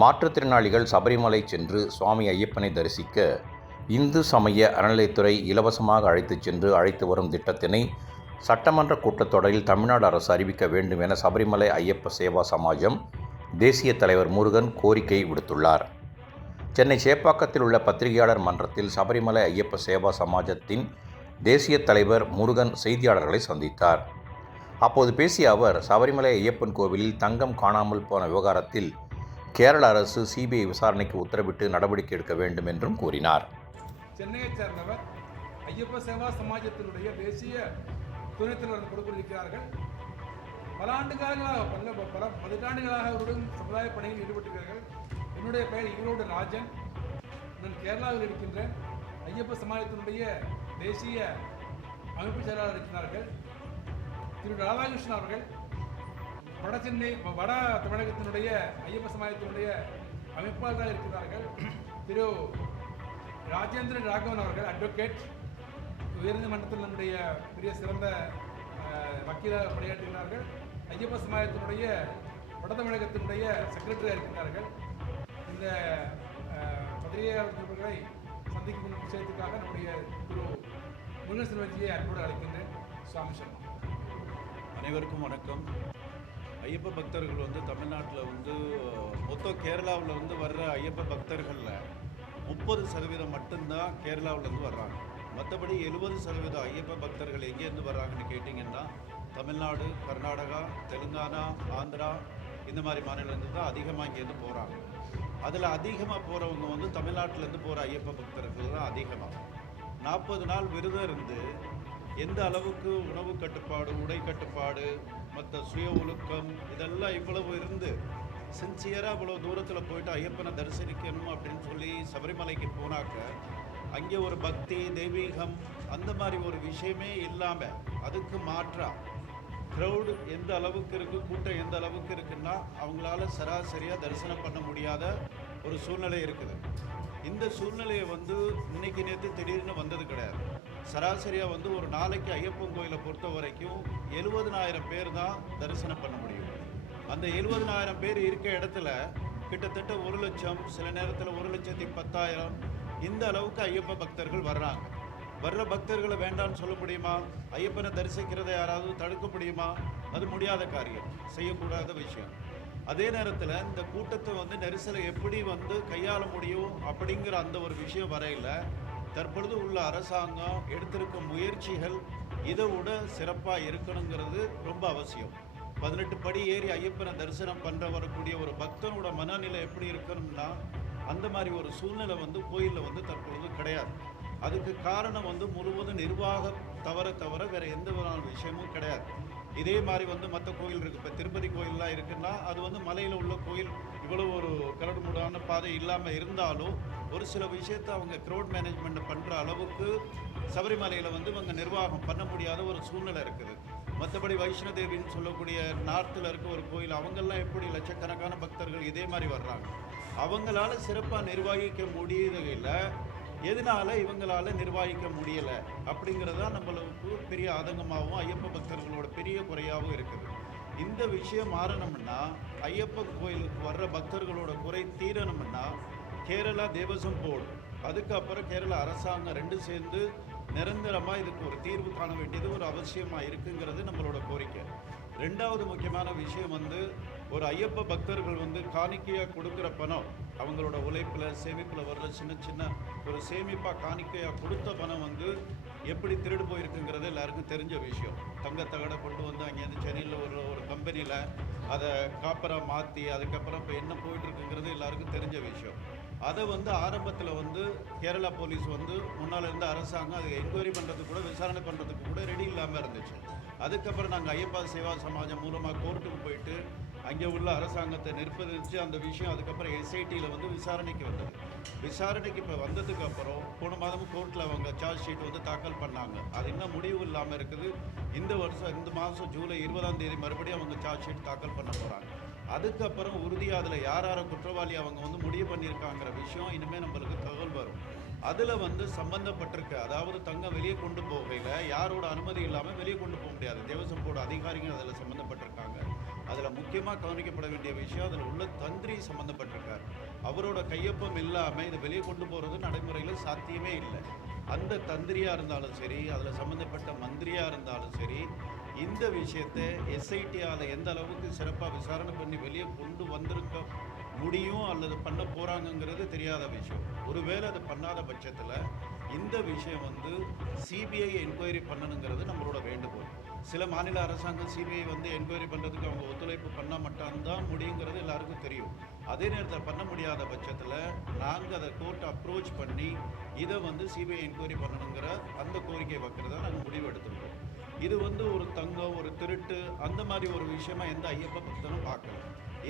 மாற்றுத்திறனாளிகள் சபரிமலை சென்று சுவாமி ஐயப்பனை தரிசிக்க இந்து சமய அறநிலையத்துறை இலவசமாக அழைத்து வரும் திட்டத்தினை சட்டமன்ற கூட்டத்தொடரில் தமிழ்நாடு அரசு அறிவிக்க வேண்டும் என சபரிமலை ஐயப்ப சேவா சமாஜம் தேசிய தலைவர் முருகன் கோரிக்கை விடுத்துள்ளார். சென்னை சேப்பாக்கத்தில் உள்ள பத்திரிகையாளர் மன்றத்தில் சபரிமலை ஐயப்ப சேவா சமாஜத்தின் தேசிய தலைவர் முருகன் செய்தியாளர்களை சந்தித்தார். அப்போது பேசிய அவர், சபரிமலை ஐயப்பன் கோவிலில் தங்கம் காணாமல் போன விவகாரத்தில் கேரள அரசு சிபிஐ விசாரணைக்கு உத்தரவிட்டு நடவடிக்கை எடுக்க வேண்டும் என்றும் கூறினார். சென்னையைச் சேர்ந்தவர் ஐயப்ப சேவா சமாஜத்தினுடைய தேசிய துணைத் தலைவர் கொடுத்திருக்கிறார்கள். பல பதினாண்டுகளாக அவருடன் சமுதாய பணியில் ஈடுபட்டிருக்கிறார்கள். என்னுடைய பெயர் ஈரோடு ராஜன். நான் கேரளாவில் இருக்கின்ற ஐயப்ப சமாஜத்தினுடைய தேசிய அமைப்பு செயலாளர் இருக்கிறார்கள். திரு ராதாகிருஷ்ணன் அவர்கள் வட தமிழகத்தினுடைய ஐயப்ப சமாஜத்தினுடைய அமைப்பாளராக இருக்கிறார்கள். திரு ராஜேந்திரன் ராகவன் அவர்கள் அட்வொகேட், உயர்நீதிமன்றத்தில் நம்முடைய பெரிய சிறந்த வக்கீலாக பணியாற்றுகிறார்கள். ஐயப்ப சமாஜத்தினுடைய வட தமிழகத்தினுடைய செக்ரட்டரியாக இருக்கிறார்கள். இந்த பத்திரிகையாளர்களை சந்திக்கும் விஷயத்துக்காக நம்முடைய திரு முருகன் செல்வஜியை அன்போடு அழைக்கின்றேன். சுவாமி சர்மா. அனைவருக்கும் வணக்கம். ஐயப்ப பக்தர்கள் தமிழ்நாட்டில் மொத்தம் கேரளாவில் வர்ற ஐயப்ப பக்தர்களில் 30% மட்டும்தான் கேரளாவிலேருந்து வர்றாங்க. மற்றபடி 70% ஐயப்ப பக்தர்கள் எங்கேருந்து வர்றாங்கன்னு கேட்டிங்கன்னா தமிழ்நாடு, கர்நாடகா, தெலுங்கானா, ஆந்திரா இந்த மாதிரி மாநிலங்கள் தான் அதிகமாக இங்கேருந்து போகிறாங்க. அதில் அதிகமாக போகிறவங்க தமிழ்நாட்டிலேருந்து போகிற ஐயப்ப பக்தர்கள் தான் அதிகமாக. 40 நாள் விரதம் இருந்து எந்த அளவுக்கு உணவு கட்டுப்பாடு, உடை கட்டுப்பாடு, மற்ற சுய ஒழுக்கம் இதெல்லாம் இவ்வளவு இருந்து சின்சியராக இவ்வளோ தூரத்தில் போயிட்டு ஐயப்பனை தரிசனிக்கணும் அப்படின்னு சொல்லி சபரிமலைக்கு போனாக்க அங்கே ஒரு பக்தி, தெய்வீகம் அந்த மாதிரி ஒரு விஷயமே இல்லாமல் அதுக்கு மாற்றா க்ரௌடு எந்த அளவுக்கு இருக்குது, கூட்டம் எந்த அளவுக்கு இருக்குன்னா அவங்களால சராசரியாக தரிசனம் பண்ண முடியாத ஒரு சூழ்நிலை இருக்குது. இந்த சூழ்நிலையை இன்னைக்கு நேற்று திடீர்னு வந்தது கிடையாது. சராசரியாக ஒரு நாளைக்கு ஐயப்பன் கோயிலை பொறுத்த வரைக்கும் 70,000 பேர் தான் தரிசனம் பண்ண முடியும். அந்த 70,000 பேர் இருக்க இடத்துல கிட்டத்தட்ட 1 லட்சம், சில நேரத்தில் 1,10,000 இந்த அளவுக்கு ஐயப்ப பக்தர்கள் வர்றாங்க. வர்ற பக்தர்களை வேண்டான்னு சொல்ல முடியுமா? ஐயப்பனை தரிசிக்கிறதை யாராவது தடுக்க முடியுமா? அது முடியாத காரியம், செய்யக்கூடாத விஷயம். அதே நேரத்தில் இந்த கூட்டத்தை நெரிசலை எப்படி கையாள முடியும் அப்படிங்கிற அந்த ஒரு விஷயம் வரையில் தற்பொழுது உள்ள அரசாங்கம் எடுத்திருக்கும் முயற்சிகள் இதை விட சிறப்பாக இருக்கணுங்கிறது ரொம்ப அவசியம். 18 படி ஏறி ஐயப்பனை தரிசனம் பண்ணுற வரக்கூடிய ஒரு பக்தனோட மனநிலை எப்படி இருக்கணும்னா அந்த மாதிரி ஒரு சூழ்நிலை கோயிலில் தற்பொழுது கிடையாது. அதுக்கு காரணம் முழுவதும் நிர்வாகம் தவிர வேறு எந்த விதமான விஷயமும் கிடையாது. இதே மாதிரி மற்ற கோயில் இருக்குது. இப்போ திருப்பதி கோயிலெலாம் இருக்குன்னா அது மலையில் உள்ள கோயில், இவ்வளோ ஒரு கரடுமுடான பாதை இல்லாமல் இருந்தாலும் ஒரு சில விஷயத்தை அவங்க க்ரௌட் மேனேஜ்மெண்ட் பண்ணுற அளவுக்கு சபரிமலையில் இவங்க நிர்வாகம் பண்ண முடியாத ஒரு சூழ்நிலை இருக்குது. மற்றபடி வைஷ்ணோதேவின்னு சொல்லக்கூடிய நார்த்தில் இருக்க ஒரு கோயில், அவங்கெல்லாம் எப்படி லட்சக்கணக்கான பக்தர்கள் இதே மாதிரி வர்றாங்க. அவங்களால சிறப்பாக நிர்வகிக்க முடியறதில்ல. எதனால இவங்களால நிர்வகிக்க முடியலை அப்படிங்கிறது தான் நம்மளுக்கு பெரிய ஆதங்கமாகவும் ஐயப்ப பக்தர்களோட பெரிய குறையாகவும் இருக்குது. இந்த விஷயம் மாறணும்னா, ஐயப்பன் கோயிலுக்கு வர்ற பக்தர்களோட குறை தீரணும்னா கேரளா தேவசம் போர்டு, அதுக்கப்புறம் கேரளா அரசாங்கம் 2 சேர்ந்து நிரந்தரமாக இதுக்கு ஒரு தீர்வு காண வேண்டியது ஒரு அவசியமாக இருக்குங்கிறது நம்மளோட கோரிக்கை. 2வது முக்கியமான விஷயம் ஒரு ஐயப்ப பக்தர்கள் காணிக்கையாக கொடுக்குற பணம், அவங்களோட உழைப்பில் சேமிப்பில் வர்ற சின்ன ஒரு சேமிப்பாக காணிக்கையாக கொடுத்த பணம் எப்படி திருடு போயிருக்குங்கிறது எல்லாருக்கும் தெரிஞ்ச விஷயம். தங்கத்தகடை கொண்டு அங்கேருந்து சென்னையில் ஒரு கம்பெனியில் அதை காப்பராக மாற்றி அதுக்கப்புறம் இப்போ என்ன போயிட்டுருக்குங்கிறது எல்லாருக்கும் தெரிஞ்ச விஷயம். அதை ஆரம்பத்தில் கேரளா போலீஸ் முன்னால் இருந்த அரசாங்கம் அதை என்கொயரி பண்ணுறதுக்கு கூட, விசாரணை பண்ணுறதுக்கு கூட ரெடி இல்லாமல் இருந்துச்சு. அதுக்கப்புறம் நாங்கள் ஐயப்பா சேவா சமாஜம் மூலமாக கோர்ட்டுக்கு போயிட்டு அங்கே உள்ள அரசாங்கத்தை நிர்பந்தித்து அந்த விஷயம் அதுக்கப்புறம் எஸ்ஐடியில் விசாரணைக்கு வந்தது. விசாரணைக்கு இப்போ வந்ததுக்கப்புறம் போன மாதமும் கோர்ட்டில் அவங்க சார்ஜ் ஷீட் தாக்கல் பண்ணாங்க. அது இன்னும் முடிவு இல்லாமல் இருக்குது. இந்த மாதம் ஜூலை 20ஆம் தேதி மறுபடியும் அவங்க சார்ஜ் ஷீட் தாக்கல் பண்ண போகிறாங்க. அதுக்கப்புறம் உறுதியாக அதில் யார் குற்றவாளி அவங்க முடிவு பண்ணியிருக்காங்கிற விஷயம் இனிமேல் நம்மளுக்கு தகவல் வரும். அதில் சம்பந்தப்பட்டிருக்க, அதாவது தங்கம் வெளியே கொண்டு போகையில் யாரோட அனுமதி இல்லாமல் வெளியே கொண்டு போக முடியாது. தேவசம் போர்டு அதிகாரிகள் அதில் சம்மந்தப்பட்டிருக்காங்க. அதில் முக்கியமாக கவனிக்கப்பட வேண்டிய விஷயம் அதில் உள்ள தந்திரி சம்மந்தப்பட்டிருக்கார். அவரோட கையொப்பம் இல்லாமல் இதை வெளியே கொண்டு போகிறது நடைமுறையில் சாத்தியமே இல்லை. அந்த தந்திரியாக இருந்தாலும் சரி, அதில் சம்மந்தப்பட்ட மந்திரியாக இருந்தாலும் சரி, இந்த விஷயத்தை எஸ்ஐடியால் எந்த அளவுக்கு சிறப்பாக விசாரணை பண்ணி வெளியே கொண்டு வந்திருக்க முடியும் அல்லது பண்ண போகிறாங்கங்கிறது தெரியாத விஷயம். ஒருவேளை அது பண்ணாத பட்சத்தில் இந்த விஷயம் வந்து சிபிஐ என்கொயரி பண்ணணுங்கிறது நம்மளோட வேண்டுகோள். சில மாநில அரசாங்கம் சிபிஐ வந்து என்கொயரி பண்ணுறதுக்கு அவங்க ஒத்துழைப்பு பண்ண மட்டும்தான் முடியுங்கிறது எல்லாருக்கும் தெரியும். அதே நேரத்தில் பண்ண முடியாத பட்சத்தில் நாங்கள் அதை கோர்ட் அப்ரோச் பண்ணி இதை வந்து சிபிஐ என்கொயரி பண்ணணுங்கிற அந்த கோரிக்கை வைக்கிறதா நாங்கள் முடிவு எடுத்துருக்கோம். இது வந்து ஒரு தங்கம், ஒரு திருட்டு அந்த மாதிரி ஒரு விஷயமா எந்த ஐயப்ப பக்தனும் பார்க்கல.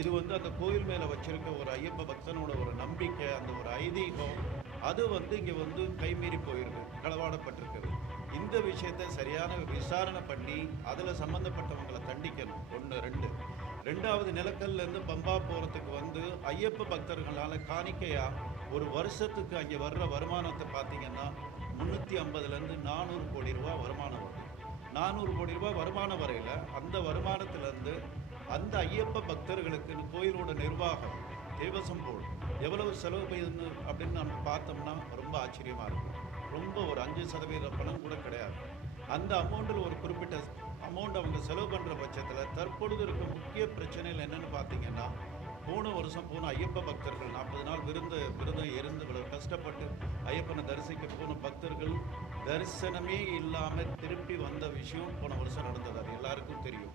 இது வந்து அந்த கோயில் மேலே வச்சிருக்க ஒரு ஐயப்ப பக்தனோட ஒரு நம்பிக்கை, அந்த ஒரு ஐதீகம், அது வந்து இங்கே வந்து கைமீறி போயிருக்கு, களவாடப்பட்டிருக்குது. இந்த விஷயத்தை சரியான விசாரணை பண்ணி அதில் சம்மந்தப்பட்டவங்களை தண்டிக்கணும். 1 2 2வது நிலக்கல்லேருந்து பம்பா போகிறதுக்கு வந்து ஐயப்ப பக்தர்களால் காணிக்கையாக ஒரு வருஷத்துக்கு அங்கே வர்ற வருமானத்தை பார்த்தீங்கன்னா 350லேருந்து 400 கோடி ரூபா வருமானம் வருது. 400 கோடி ரூபாய் வருமானம் வரையில் அந்த வருமானத்திலேருந்து அந்த ஐயப்ப பக்தர்களுக்கு கோயிலோட நிர்வாகம், தேவசம் போர்டு எவ்வளவு செலவு செய்யுதுன்னு அப்படின்னு நம்ம பார்த்தோம்னா ரொம்ப ஆச்சரியமாக இருக்கும். ரொம்ப ஒரு 5% பணம் கூட கிடையாது. அந்த அமௌண்ட்டில் ஒரு குறிப்பிட்ட அமௌண்ட் அவங்க செலவு பண்ணுற பட்சத்தில் தற்பொழுது இருக்க முக்கிய பிரச்சனைகள் என்னென்னு பார்த்தீங்கன்னா, போன வருஷம் போன ஐயப்ப பக்தர்கள் 40 நாள் விரதம் இருந்து இவ்வளவு கஷ்டப்பட்டு ஐயப்பனை தரிசிக்க போன பக்தர்கள் தரிசனமே இல்லாமல் திருப்பி வந்த விஷயம் போன வருஷம் நடந்தது. அது எல்லாருக்கும் தெரியும்.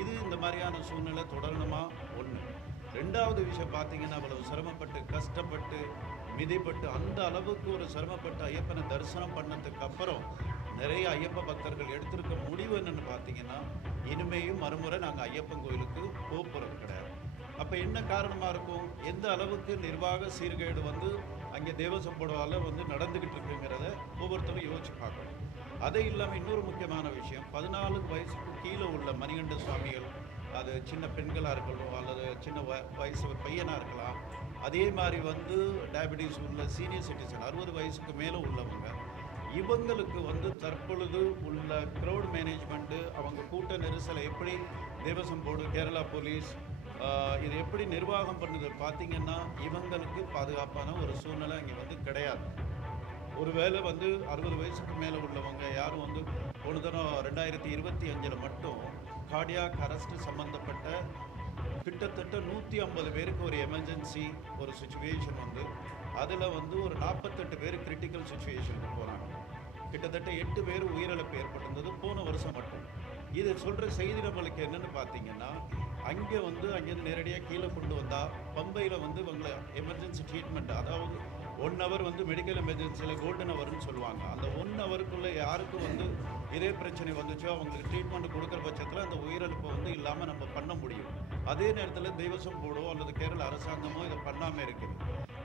இது இந்த மாதிரியான சூழ்நிலை தொடரணுமா? 1. 2வது விஷயம் பார்த்தீங்கன்னா, அவ்வளவு சிரமப்பட்டு கஷ்டப்பட்டு மிதிப்பட்டு அந்த அளவுக்கு ஒரு சிரமப்பட்டு ஐயப்பனை தரிசனம் பண்ணதுக்கு அப்புறம் நிறைய ஐயப்ப பக்தர்கள் எடுத்திருக்க முடிவு என்னென்னு பார்த்தீங்கன்னா, இனிமேயும் மறுமுறை நாங்கள் ஐயப்பன் கோயிலுக்கு போகிறது கிடையாது. அப்போ என்ன காரணமாக இருக்கும்? எந்த அளவுக்கு நிர்வாக சீர்கேடு வந்து அங்கே தேவசம் போடுவால வந்து நடந்துக்கிட்டு இருக்குங்கிறத ஒவ்வொருத்தரும் யோசிச்சு பார்க்கணும். அதே இல்லாமல் இன்னொரு முக்கியமான விஷயம், 14 வயசுக்கு கீழே உள்ள மணிகண்ட சுவாமிகள், அது சின்ன பெண்களாக இருக்கலாம் அல்லது சின்ன வயசு பையனாக இருக்கலாம், அதே மாதிரி வந்து டயபெட்டிஸ் உள்ள சீனியர் சிட்டிசன் 60 வயசுக்கு மேலே உள்ளவங்க, இவங்களுக்கு வந்து தற்பொழுது உள்ள க்ரௌட் மேனேஜ்மெண்ட்டு, அவங்க கூட்ட நெரிசலை எப்படி தேவசம் போர்டு, கேரளா போலீஸ் இது எப்படி நிர்வாகம் பண்ணுது பார்த்தீங்கன்னா, இவங்களுக்கு பாதுகாப்பான ஒரு சூழ்நிலை இங்கே வந்து கிடையாது. ஒருவேளை வந்து 60 வயசுக்கு மேலே உள்ளவங்க யாரும் வந்து ஒரு தினம் 2025 மட்டும் கார்டியாக் அரெஸ்ட் சம்மந்தப்பட்ட கிட்டத்தட்ட 150 பேருக்கு ஒரு எமர்ஜென்சி ஒரு சுச்சுவேஷன் வந்து அதில் வந்து ஒரு 48 பேர் கிரிட்டிக்கல் சுச்சுவேஷனுக்கு போனாங்க. கிட்டத்தட்ட 8 பேர் உயிரிழப்பு ஏற்பட்டிருந்தது போன வருஷம் மட்டும். இது சொல்கிற செய்தி நம்மளுக்கு என்னென்னு பார்த்தீங்கன்னா, அங்கேருந்து நேரடியாக கீழே கொண்டு வந்தால் பம்பையில் வந்து இவங்களை எமர்ஜென்சி ட்ரீட்மெண்ட், அதாவது 1 ஹவர் வந்து மெடிக்கல் எமர்ஜென்சியில் கோல்டன் ஹவர்னு சொல்லுவாங்க. அந்த 1 ஹவருக்குள்ளே யாருக்கும் வந்து இதே பிரச்சனை வந்துச்சோ அவங்களுக்கு ட்ரீட்மெண்ட் கொடுக்குற பட்சத்தில் அந்த உயிரிழப்பை வந்து இல்லாமல் நம்ம பண்ண முடியும். அதே நேரத்தில் தெய்வசம் போர்டோ அல்லது கேரள அரசாங்கமோ இதை பண்ணாமல் இருக்குது.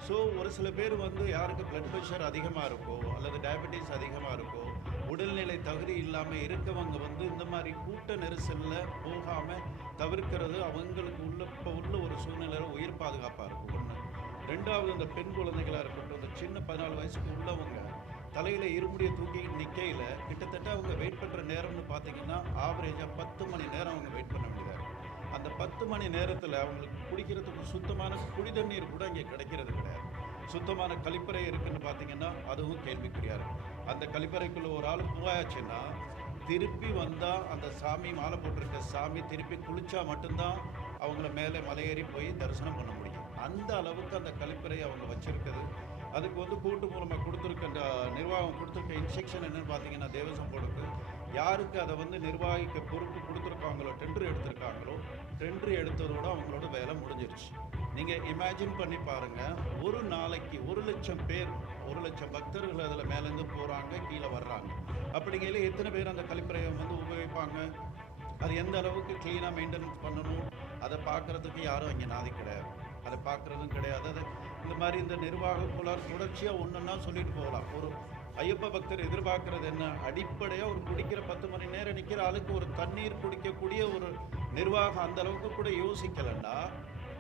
ஸோ ஒரு சில பேர் வந்து யாருக்கு பிளட் ப்ரெஷர் அதிகமாக இருக்கோ அல்லது டயபெட்டிஸ் அதிகமாக இருக்கோ, உடல்நிலை தகுதி இல்லாமல் இருக்கவங்க வந்து இந்த மாதிரி கூட்ட நெரிசலில் போகாமல் தவிர்க்கிறது அவங்களுக்கு இப்போ உள்ள ஒரு சூழ்நிலையில் உயிர் பாதுகாப்பாக இருக்கும். 1. 2வது, இந்த பெண் குழந்தைகளாக இருக்கட்டும், இந்த சின்ன 14 வயசுக்கு உள்ளவங்க தலையில் இருமுடியை தூக்கி நிற்கையில் கிட்டத்தட்ட அவங்க வெயிட் பண்ணுற நேரம்னு பார்த்தீங்கன்னா ஆவரேஜாக 10 மணி நேரம் அவங்க வெயிட் பண்ண வேண்டியதாக இருக்கும். அந்த 10 மணி நேரத்தில் அவங்களுக்கு குடிக்கிறதுக்கு சுத்தமான குடி தண்ணீர் கூட இங்கே கிடைக்கிறது கிடையாது. சுத்தமான கழிப்பறை இருக்குதுன்னு பார்த்தீங்கன்னா அதுவும் கேள்விக்குறியாக இருக்கும். அந்த கழிப்பறைக்குள்ளே ஒரு ஆள் போயாச்சுன்னா திருப்பி வந்தால் அந்த சாமி மாலை போட்டிருக்க சாமி திருப்பி குளித்தா மட்டும்தான் அவங்கள மேலே மலையேறி போய் தரிசனம் பண்ண முடியும். அந்த அளவுக்கு அந்த கழிப்பறை அவங்க வச்சுருக்குது. அதுக்கு வந்து கூட்டு மூலமாக கொடுத்துருக்க அந்த நிர்வாகம் கொடுத்துருக்க இன்ஸ்ட்ரக்ஷன் என்னென்னு பார்த்தீங்கன்னா, தேவசம் போர்டுக்கு யாருக்கு அதை வந்து நிர்வாகிக்க பொறுப்பு கொடுத்துருக்காங்களோ, டெண்டர் எடுத்திருக்காங்களோ, டெண்டர் எடுத்ததோடு அவங்களோட வேலை முடிஞ்சிருச்சு. நீங்கள் இமேஜின் பண்ணி பாருங்கள், ஒரு நாளைக்கு 1,00,000 பேர், 1,00,000 பக்தர்கள் அதில் மேலேருந்து போகிறாங்க, கீழே வர்றாங்க. அப்படிங்கையில் எத்தனை பேர் அந்த கழிப்பறையை வந்து உபயோகிப்பாங்க? அது எந்த அளவுக்கு க்ளீனாக மெயின்டெனன்ஸ் பண்ணணும், அதை பார்க்குறதுக்கு யாரும் அங்கே நாதி கிடையாது, அதை பார்க்குறதும் கிடையாது. அது இந்த மாதிரி இந்த நிர்வாக குழார் தொடர்ச்சியாக ஒன்றுன்னா சொல்லிட்டு போகலாம். ஒரு ஐயப்ப பக்தர் எதிர்பார்க்கறது என்ன? அடிப்படையாக ஒரு குடிக்கிற 10 மணி நேரம் நிற்கிற ஆளுக்கு ஒரு தண்ணீர் குடிக்கக்கூடிய ஒரு நிர்வாகம் அந்த அளவுக்கு கூட யோசிக்கலைன்னா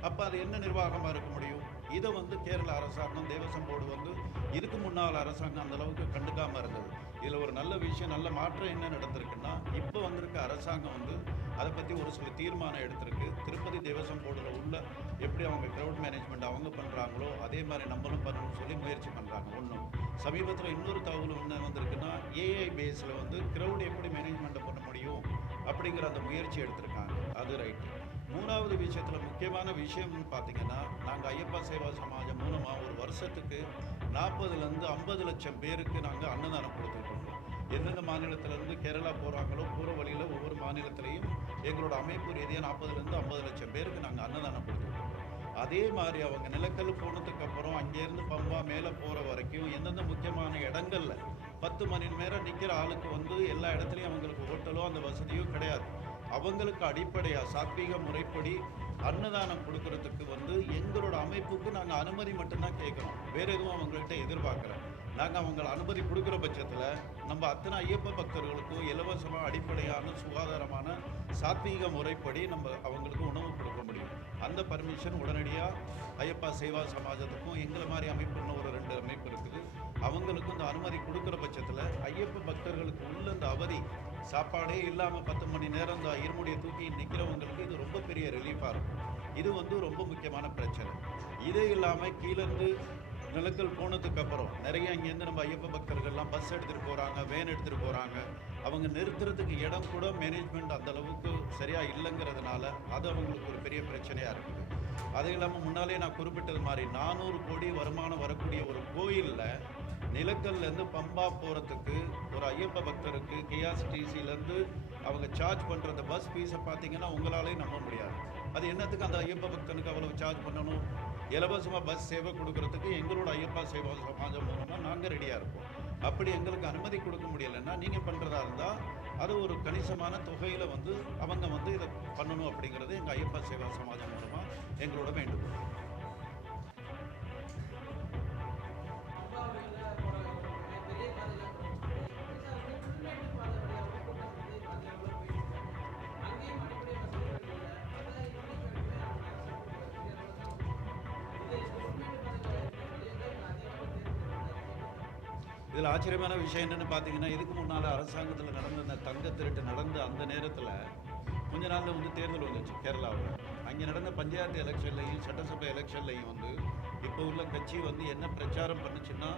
அப்போ அது என்ன நிர்வாகமாக இருக்க முடியும்? இதை வந்து கேரள அரசாங்கம், தேவசம் போர்டு வந்து இதுக்கு முன்னால் அரசாங்கம் அந்த அளவுக்கு கண்டுக்காமல் இருந்தது. இதில் ஒரு நல்ல விஷயம், நல்ல மாற்றம் என்ன நடந்திருக்குன்னா, இப்போ வந்திருக்க அரசாங்கம் வந்து அதை பற்றி ஒரு சில தீர்மானம் எடுத்திருக்கு. திருப்பதி தேவசம் போர்டில் உள்ள எப்படி அவங்க க்ரௌட் மேனேஜ்மெண்ட் அவங்க பண்ணுறாங்களோ அதே மாதிரி நம்மளும் பண்ணணும்னு சொல்லி முயற்சி பண்ணுறாங்க. ஒன்றும் சமீபத்தில் இன்னொரு தகவல் என்ன வந்திருக்குன்னா, ஏஐ பேஸில் வந்து க்ரௌட் எப்படி மேனேஜ்மெண்ட்டை பண்ண முடியும் அப்படிங்கிற அந்த முயற்சி எடுத்திருக்காங்க. அது ரைட்டு. மூணாவது விஷயத்தில் முக்கியமான விஷயம்னு பார்த்தீங்கன்னா, நாங்கள் ஐயப்பா சேவா சமாஜம் மூலமாக ஒரு வருஷத்துக்கு 40லேருந்து 50 லட்சம் பேருக்கு நாங்கள் அன்னதானம் கொடுத்துருக்கோம். எந்தெந்த மாநிலத்திலேருந்து கேரளா போகிறாங்களோ போகிற வழியில் ஒவ்வொரு மாநிலத்திலையும் எங்களோட அமைப்பு ரீதியாக 40லேருந்து 50 லட்சம் பேருக்கு நாங்கள் அன்னதானம் கொடுத்துருக்கோம். அதே மாதிரி அவங்க நிலக்கல் போனதுக்கப்புறம் அங்கேருந்து பம்பா மேலே போகிற வரைக்கும் எந்தெந்த முக்கியமான இடங்களில் 10 மணி நேரம் நிற்கிற ஆளுக்கு வந்து எல்லா இடத்துலையும் அவங்களுக்கு ஹோட்டலோ அந்த வசதியோ கிடையாது. அவங்களுக்கு அடிப்படையாக சாத்வீக முறைப்படி அன்னதானம் கொடுக்கறதுக்கு வந்து எங்களோட அமைப்புக்கு நாங்கள் அனுமதி மட்டும்தான் கேட்குறோம். வேறு எதுவும் அவங்கள்ட்ட எதிர்பார்க்கல. நாங்கள் அவங்களை அனுமதி கொடுக்குற பட்சத்தில் நம்ம அத்தனை ஐயப்ப பக்தர்களுக்கும் இலவசமாக அடிப்படையான சுகாதாரமான சாத்வீக முறைப்படி நம்ம அவங்களுக்கு உணவு கொடுக்க முடியும். அந்த பர்மிஷன் உடனடியாக ஐயப்பா சேவா சமாஜத்துக்கும் எங்களை மாதிரி அமைப்புன்னு ஒரு 2 அமைப்பு இருக்குது, அவங்களுக்கும் இந்த அனுமதி கொடுக்குற பட்சத்தில் ஐயப்ப பக்தர்களுக்கு உள்ள இந்த அவதி சாப்பாடே இல்லாமல் 10 மணி நேரம் இந்த இருமுடியை தூக்கி நிற்கிறவங்களுக்கு இது ரொம்ப பெரிய ரிலீஃபாக இருக்கும். இது வந்து ரொம்ப முக்கியமான பிரச்சனை. இதே இல்லாமல் கீழேருந்து நிலக்கல் போனதுக்கப்புறம் நிறைய இங்கேருந்து நம்ம ஐயப்ப பக்தர்கள்லாம் பஸ் எடுத்துகிட்டு போகிறாங்க, வேன் எடுத்துகிட்டு போகிறாங்க. அவங்க நிறுத்துறதுக்கு இடம் கூட மேனேஜ்மெண்ட் அந்தளவுக்கு சரியாக இல்லைங்கிறதுனால அது அவங்களுக்கு ஒரு பெரிய பிரச்சனையாக இருக்குது. அது இல்லாமல் முன்னாலே நான் குறிப்பிட்டது மாதிரி 400 கோடி வருமானம் வரக்கூடிய ஒரு கோயிலில் நிலக்கல்லேருந்து பம்பா போகிறதுக்கு ஒரு ஐயப்ப பக்தருக்கு கேஎஸ்டிசிலேருந்து அவங்க சார்ஜ் பண்ணுற அந்த பஸ் ஃபீஸை பார்த்தீங்கன்னா உங்களாலே நம்ப முடியாது. அது என்னத்துக்கு அந்த ஐயப்ப பக்தனுக்கு அவ்வளோ சார்ஜ் பண்ணணும்? இலவசமாக பஸ் சேவை கொடுக்கறதுக்கு எங்களோட ஐயப்பா சேவா சமாஜம் மூலமாக நாங்கள் ரெடியாக இருப்போம். அப்படி எங்களுக்கு அனுமதி கொடுக்க முடியலைன்னா நீங்கள் பண்ணுறதா இருந்தால் அது ஒரு கணிசமான தொகையில் வந்து அவங்க வந்து இதை பண்ணணும் அப்படிங்கிறது எங்கள் ஐயப்பா சேவா சமாஜம் மூலமாக எங்களோட வேண்டுகோள். இதில் ஆச்சரியமான விஷயம் என்னென்னு பார்த்தீங்கன்னா, இதுக்கு முன்னால் அரசாங்கத்தில் நடந்த அந்த தங்க திருட்டு நடந்த அந்த நேரத்தில் கொஞ்ச நாளில் வந்து தேர்தல் வந்துச்சு கேரளாவில். அங்கே நடந்த பஞ்சாயத்து எலெக்ஷன்லையும் சட்டசபை எலெக்ஷன்லையும் வந்து இப்போ உள்ள கட்சி வந்து என்ன பிரச்சாரம் பண்ணுச்சுன்னா,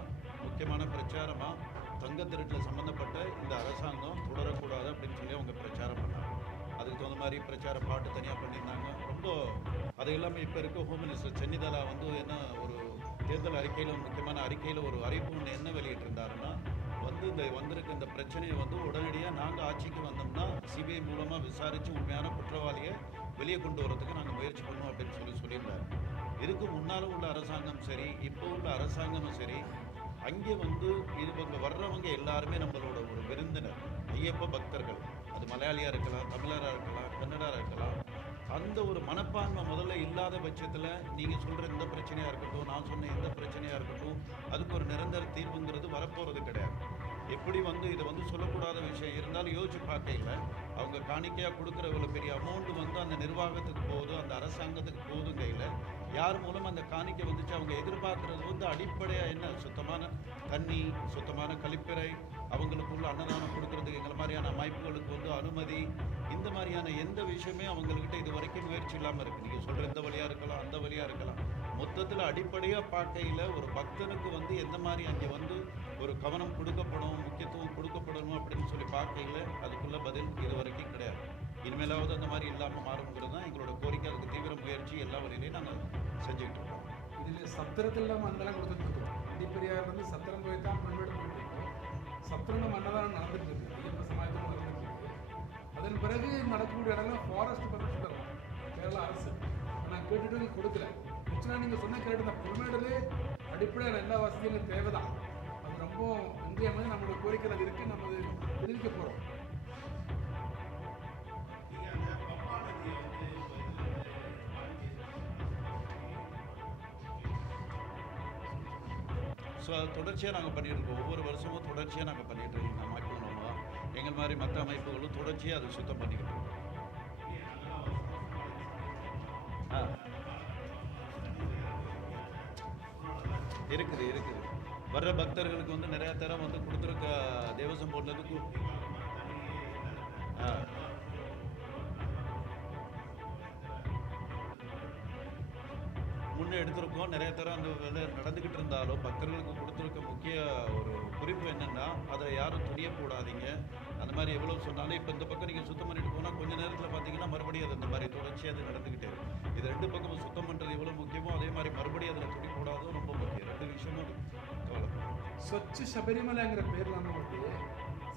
முக்கியமான பிரச்சாரமாக தங்க திருட்டில் சம்மந்தப்பட்ட இந்த அரசாங்கம் தொடரக்கூடாது அப்படின்னு சொல்லி அவங்க பிரச்சாரம் பண்ணாங்க. அதுக்கு தகுந்த மாதிரி பிரச்சார பாட்டு தனியாக பண்ணியிருந்தாங்க. ரொம்ப அது இல்லாமல் இப்போ இருக்க ஹோம் மினிஸ்டர் சென்னிதலா வந்து என்ன ஒரு தேர்தல் அறிக்கையில் முக்கியமான அறிக்கையில் ஒரு அறிவிப்பு ஒன்று என்ன வெளியிட்டிருந்தாருன்னா, வந்து இந்த வந்திருக்க இந்த பிரச்சனையை வந்து உடனடியாக நாங்கள் ஆட்சிக்கு வந்தோம்னா சிபிஐ மூலமாக விசாரித்து உண்மையான குற்றவாளியை வெளியே கொண்டு வரதுக்கு நாங்கள் முயற்சி பண்ணுவோம் அப்படின்னு சொல்லியிருந்தார். இதுக்கு முன்னால் உள்ள அரசாங்கம் சரி, இப்போ உள்ள அரசாங்கமும் சரி, அங்கே வந்து இவங்க வர்றவங்க எல்லாருமே நம்மளோட ஒரு விருந்தினர், ஐயப்ப பக்தர்கள். அது மலையாளியாக இருக்கலாம், தமிழராக இருக்கலாம், கன்னடராக இருக்கலாம். அந்த ஒரு மனப்பான்மை முதல்ல இல்லாத பட்சத்தில் நீங்கள் சொல்கிற இந்த பிரச்சனையாக இருக்கட்டும், நான் சொன்ன எந்த பிரச்சனையாக இருக்கட்டும், அதுக்கு ஒரு நிரந்தர தீர்வுங்கிறது வரப்போகிறது கிடையாது. எப்படி வந்து இதை வந்து சொல்லக்கூடாத விஷயம் இருந்தாலும் யோசிச்சு பார்க்கையில் அவங்க காணிக்கையாக கொடுக்குற இவ்வளோ பெரிய அமௌண்ட் வந்து அந்த நிர்வாகத்துக்கு போகுது, அந்த அரசாங்கத்துக்கு போதும் கையில் யார் மூலம் அந்த காணிக்கை வந்துச்சு. அவங்க எதிர்பார்க்குறது வந்து அடிப்படையாக என்ன, சுத்தமான தண்ணி, சுத்தமான கழிப்பறை, அவங்களுக்குள்ள அன்னதானம் கொடுக்கறதுக்கு எங்களை மாதிரியான அமைப்புகளுக்கு வந்து அனுமதி, இந்த மாதிரியான எந்த விஷயமே அவங்கக்கிட்ட இது வரைக்கும் முயற்சி இல்லாமல் இருக்குது. நீங்கள் சொல்கிற இந்த வழியாக இருக்கலாம், அந்த வழியாக இருக்கலாம். மொத்தத்தில் அடிப்படையாக பார்க்கையில் ஒரு பக்தனுக்கு வந்து எந்த மாதிரி அங்கே வந்து ஒரு கவனம் கொடுக்கப்படும், முக்கியத்துவம் கொடுக்கப்படணும் அப்படின்னு சொல்லி பார்க்கையில் அதுக்குள்ள பதில் இது வரைக்கும் கிடையாது. இனிமேலாவது அந்த மாதிரி இல்லாமல் மாறுங்கிறது தான் எங்களோட கோரிக்கை. அதுக்கு தீவிர முயற்சி எல்லா வழியிலையும் நாங்கள் செஞ்சுக்கிட்டு இருக்கோம். இதில் சத்திரத்தில் மண்டலம் கொடுத்துட்ருக்கோம். அண்டிப்பெரியார்லேருந்து சத்திரம் போய் தான் பண்பேடு போயிட்டு இருக்கோம். சத்திரம் மண்டலம் நடந்துட்டு இருக்கு, ஐயப்ப சமாஜத்தில் நடந்துட்டு இருக்கு. அதன் பிறகு நடக்கக்கூடிய இடங்கள் ஃபாரஸ்ட் பர்மிஷன் தரும் கேரளா அரசு. நான் கேட்டுட்டு கொடுக்கல. ஆக்சுவலாக நீங்கள் சொன்ன கேட்டு தான் புல்மேடிலே அடிப்படையான எல்லா வசதிகளும் தேவை தான். அது ரொம்ப இன்றியமையாத நம்மளோட கோரிக்கைகள் அது இருக்குது. நம்ம அது தெரிவிக்க போகிறோம். ஸோ அது தொடர்ச்சியாக நாங்கள் பண்ணிகிட்ருக்கோம். ஒவ்வொரு வருஷமும் தொடர்ச்சியாக நாங்கள் பண்ணிகிட்ருக்கோம். நம்ம அமைப்பு மூலமாக எங்கள் மாதிரி மற்ற அமைப்புகளும் தொடர்ச்சியாக அதை சுத்தம் பண்ணிக்கிட்டு இருக்கோம். இருக்குது வர்ற பக்தர்களுக்கு வந்து நிறையா தரம் வந்து கொடுத்துருக்க தேவசம் போர்ட்லேருந்து எடுத்திருக்கோம். நிறைய தரம் அந்த வேலை நடந்துக்கிட்டு இருந்தாலும் பக்தர்களுக்கு கொடுத்துருக்க முக்கிய ஒரு குறிப்பு என்னென்னா, அதை யாரும் துணியக்கூடாதீங்க. அந்த மாதிரி எவ்வளோ சொன்னாலும் இப்போ இந்த பக்கம் நீங்கள் சுத்தம் பண்ணிட்டு போனால் கொஞ்சம் நேரத்தில் பார்த்தீங்கன்னா மறுபடியும் அது இந்த மாதிரி தொடர்ச்சியாக அது நடந்துக்கிட்டே இருக்கும். இது 2 பக்கமும் சுத்தம் பண்ணுறது எவ்வளோ முக்கியமோ அதே மாதிரி மறுபடியும் அதில் துணி போடாதும் ரொம்ப முக்கியம். 2 விஷயமும் கவலைப்படும். ஸ்வச் சபரிமலைங்கிற பேரில் நம்ம வந்து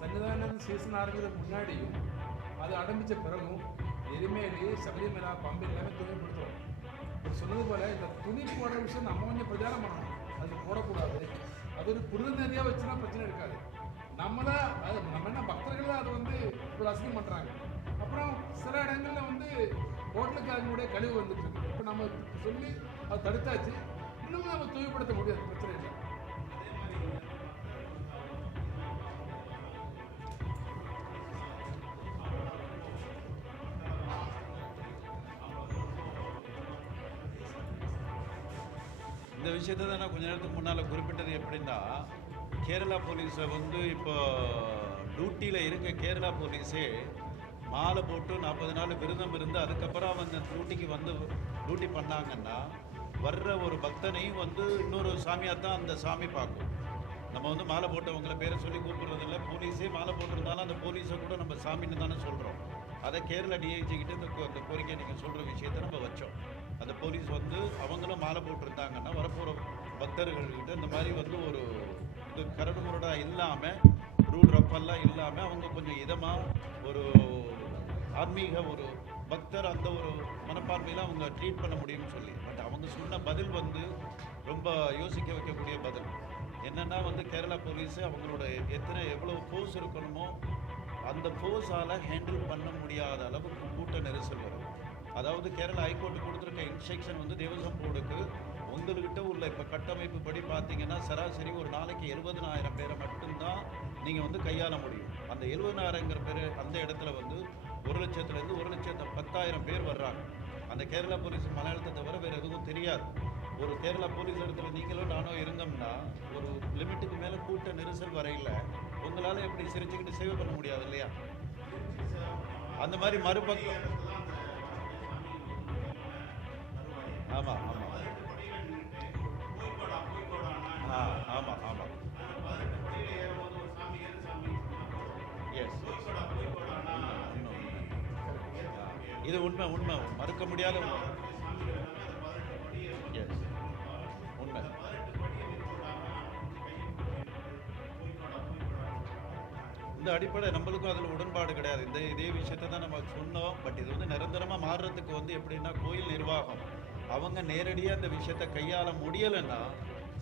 சன்னிதானம் சீசன் ஆரம்பிக்கிற முன்னாடியும் அது ஆரம்பித்த பிறகும் எருமேலி சபரிமலை பம்பை எல்லாமே தூய்மைப்படுத்துகிறோம். இப்போ சொன்னது போல் இந்த துணி போடுற விஷயம் நம்ம கொஞ்சம் பிரச்சாரம் பண்ணணும். அது போடக்கூடாது, அது ஒரு புனித நதியாக வச்சுன்னா பிரச்சனை இருக்காது. நம்ம என்ன பக்தர்கள் தான் அதை வந்து ஒரு அசிங்கம் பண்ணுறாங்க. அப்புறம் சில இடங்களில் வந்து ஹோட்டலுக்காரங்களுடைய கழிவு வந்துட்டு இருக்கு. இப்போ நம்ம சொல்லி அதை தடுத்தாச்சு, இன்னும் நம்ம தூய்மைப்படுத்த முடியாது, பிரச்சனை இல்லை. இந்த விஷயத்தை தான் நான் கொஞ்ச நேரத்துக்கு முன்னால் குறிப்பிட்டது. எப்படின்னா, கேரளா போலீஸை வந்து இப்போ டியூட்டியில் இருக்க கேரளா போலீஸே மாலை போட்டு 40 நாள் விரதம் இருந்து அதுக்கப்புறம் அவங்க டியூட்டிக்கு வந்து டியூட்டி பண்ணாங்கன்னா வர்ற ஒரு பக்தனையும் வந்து இன்னொரு சாமியாக தான் அந்த சாமி பார்க்கும். நம்ம வந்து மாலை போட்டவங்களை பேரை சொல்லி கூப்பிட்றதில்ல. போலீஸே மாலை போட்டிருந்தாலும் அந்த போலீஸை கூட நம்ம சாமின்னு தானே சொல்கிறோம். அதை கேரளா டிஐஜி கிட்ட இந்த கோரிக்கை நீங்கள் சொல்கிற விஷயத்தை நம்ம வச்சோம். அந்த போலீஸ் வந்து அவங்களும் மாலை போட்டிருந்தாங்கன்னா வரப்போகிற பக்தர்கள்கிட்ட இந்த மாதிரி வந்து ஒரு இது கரடு முரடாக இல்லாமல் ரூல் ரஃபெல்லாம் இல்லாமல் அவங்க கொஞ்சம் இதமாக ஒரு ஆன்மீக ஒரு பக்தர் அந்த ஒரு மனப்பான்மையில் அவங்க ட்ரீட் பண்ண முடியும்னு சொல்லி. பட் அவங்க சொன்ன பதில் வந்து ரொம்ப யோசிக்க வைக்கக்கூடிய பதில். என்னென்னா வந்து கேரளா போலீஸு அவங்களோட எவ்வளோ ஃபோர்ஸ் இருக்கணுமோ அந்த ஃபோர்ஸால் ஹேண்டில் பண்ண முடியாத அளவுக்கு கூட்ட நெரிசல் வரும். அதாவது கேரளா ஹைகோர்ட்டு கொடுத்துருக்க இன்ஸ்ட்ரக்ஷன் வந்து தேவசம் போர்டுக்கு உங்கள்கிட்ட உள்ள இப்போ கட்டமைப்பு படி பார்த்தீங்கன்னா சராசரி ஒரு நாளைக்கு 70,000 பேரை மட்டும்தான் நீங்கள் வந்து கையாள முடியும். அந்த 70,000 பேர் அந்த இடத்துல வந்து 1,00,000 1,10,000 பேர் வர்றாங்க. அந்த கேரளா போலீஸ் மலையாளத்தை தவிர வேறு எதுவும் தெரியாது. ஒரு கேரளா போலீஸ் இடத்துல நீங்களோ நானோ இருந்தோம்னா ஒரு லிமிட்டுக்கு மேலே கூட்ட நெரிசல் வரையில் உங்களால் எப்படி சிரிச்சுக்கிட்டு சேவை பண்ண முடியாது இல்லையா? அந்த மாதிரி மறுபக்கம். ஆமாம் ஆமாம் ஆமாம் ஆமாம் எஸ், இது உண்மை மறுக்க முடியாத உண்மை. எஸ், உண்மை. இந்த அடிப்படை நம்மளுக்கும் அதில் உடன்பாடு கிடையாது. இதே விஷயத்தை தான் நம்ம சொன்னோம். பட் இது வந்து நிரந்தரமாக மாறுறதுக்கு வந்து எப்படின்னா கோயில் நிர்வாகம் அவங்க நேரடியாக இந்த விஷயத்தை கையாள முடியலைன்னா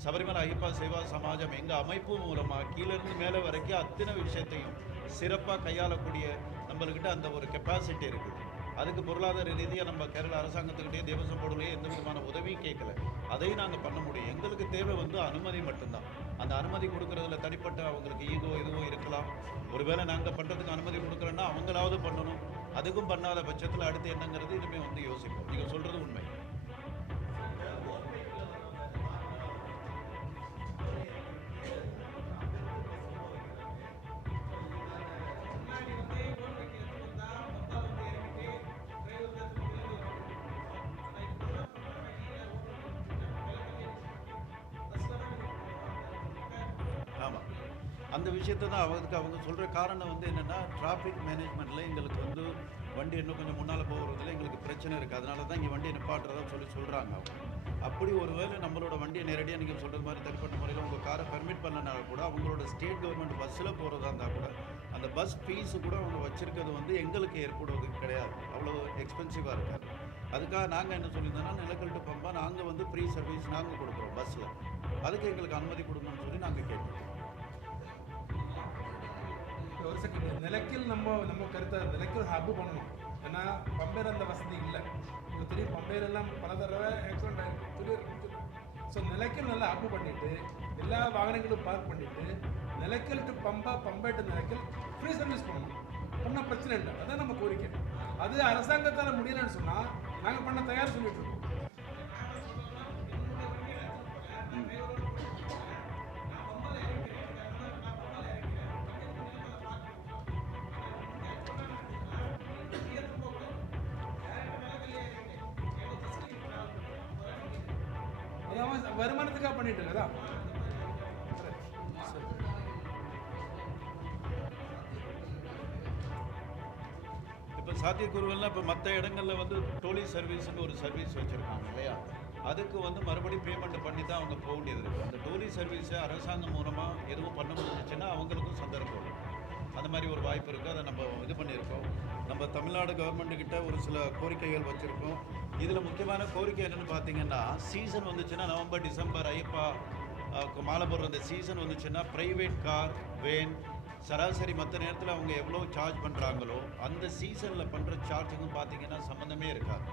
சபரிமலை ஐயப்பா சேவா சமாஜம் எங்கள் அமைப்பு மூலமாக கீழேருந்து மேலே வரைக்கும் அத்தனை விஷயத்தையும் சிறப்பாக கையாளக்கூடிய நம்மள்கிட்ட அந்த ஒரு கெப்பாசிட்டி இருக்குது. அதுக்கு பொருளாதார ரீதியாக நம்ம கேரளா அரசாங்கத்துக்கிட்டே தேவசம் போர்டுலேயே எந்த விதமான உதவியும் கேட்கல. அதையும் நாங்கள் பண்ண முடியும். எங்களுக்கு தேவை வந்து அனுமதி மட்டும்தான். அந்த அனுமதி கொடுக்குறதுல தனிப்பட்ட அவங்களுக்கு ஈகோ எதுவும் இருக்கலாம். ஒருவேளை நாங்கள் பண்ணுறதுக்கு அனுமதி கொடுக்குறோன்னா அவங்களாவது பண்ணணும். அதுக்கும் பண்ணாத பட்சத்தில் அடுத்து என்னங்கிறது இனிமேல் வந்து யோசிப்போம். நீங்கள் சொல்கிறது உண்மை. ஆமாம், அந்த விஷயத்தை தான் அவங்க சொல்கிற காரணம் வந்து என்னென்னா டிராஃபிக் மேனேஜ்மெண்ட்டில் எங்களுக்கு வந்து வண்டி இன்னும் கொஞ்சம் முன்னால் போகிறதுல எங்களுக்கு பிரச்சனை இருக்குது. அதனால தான் இங்கே வண்டியை நிப்பாட்டுறதா சொல்கிறாங்க அவங்க. அப்படி ஒருவேளை நம்மளோட வண்டியை நேரடியாக நீங்கள் சொல்கிறது மாதிரி தனிப்பட்ட முறையில் உங்கள் காரை பெர்மிட் பண்ணனால கூட அவங்களோட ஸ்டேட் கவர்மெண்ட் பஸ்ஸில் போகிறதா இருந்தால் கூட அந்த பஸ் ஃபீஸு கூட அவங்க வச்சுருக்கிறது வந்து எங்களுக்கு ஏற்படுவது கிடையாது. அவ்வளோ எக்ஸ்பென்சிவாக இருக்காது. அதுக்காக நாங்கள் என்ன சொல்லியிருந்தோம்னா நிலக்கல் டு பம்பா நாங்கள் வந்து ஃப்ரீ சர்வீஸ் நாங்கள் கொடுக்குறோம் பஸ்ஸில். அதுக்கு எங்களுக்கு அனுமதி கொடுங்கன்னு சொல்லி நாங்கள் கேட்டோம். ஒரு செகண்ட், நிலக்கில் நம்ம கருத்தை நிலக்கில் ஹப்பு பண்ணணும். ஏன்னா பம்பையில் அந்த வசதி இல்லை. உங்களுக்கு தெரியும், பம்பையிலெல்லாம் பல தடவை ஆக்சிடென்ட் ஆகிருக்கு. ஸோ நிலக்கில் நல்லா ஹப்பு பண்ணிவிட்டு எல்லா வாகனங்களும் பார்க் பண்ணிவிட்டு Nilakkal to Pamba, Pamba to Nilakkal free service பண்ணணும். பண்ணால் பிரச்சனை இல்லை. அதான் நம்ம கோரிக்கை. அது அரசாங்கத்தால் முடியலன்னு சொன்னால் நாங்கள் பண்ண தயார் சொல்லிட்டு இருக்கோம். அவங்க வருமானத்துக்காக பண்ணிட்டு இருக்கதா? இப்போ சாத்தியக்கூறுகள்லாம் இப்போ மற்ற இடங்களில் வந்து டோலி சர்வீஸ்னு ஒரு சர்வீஸ் வச்சுருக்காங்க இல்லையா, அதுக்கு வந்து மறுபடியும் பேமெண்ட் பண்ணி தான் அவங்க போக வேண்டியது இருக்குது. அந்த டோலி சர்வீஸை அரசாங்கம் மூலமாக எதுவும் பண்ண முடிஞ்சிச்சுன்னா அவங்களுக்கும் சந்தர்ப்பம் வரும். அந்த மாதிரி ஒரு வாய்ப்பு இருக்குது. அதை நம்ம இது பண்ணியிருக்கோம். நம்ம தமிழ்நாடு கவர்மெண்ட்டுக்கிட்ட ஒரு சில கோரிக்கைகள் வச்சுருக்கோம். இதில் முக்கியமான கோரிக்கை என்னென்னு பார்த்தீங்கன்னா, சீசன் வந்துச்சுன்னா நவம்பர் டிசம்பர் ஐயப்பா மாலை போடுற அந்த சீசன் வந்துச்சுன்னா ப்ரைவேட் கார் வேன் சராசரி மற்ற நேரத்தில் அவங்க எவ்வளோ சார்ஜ் பண்ணுறாங்களோ அந்த சீசனில் பண்ணுற சார்ஜுக்கும் பார்த்தீங்கன்னா சம்மந்தமே இருக்காது.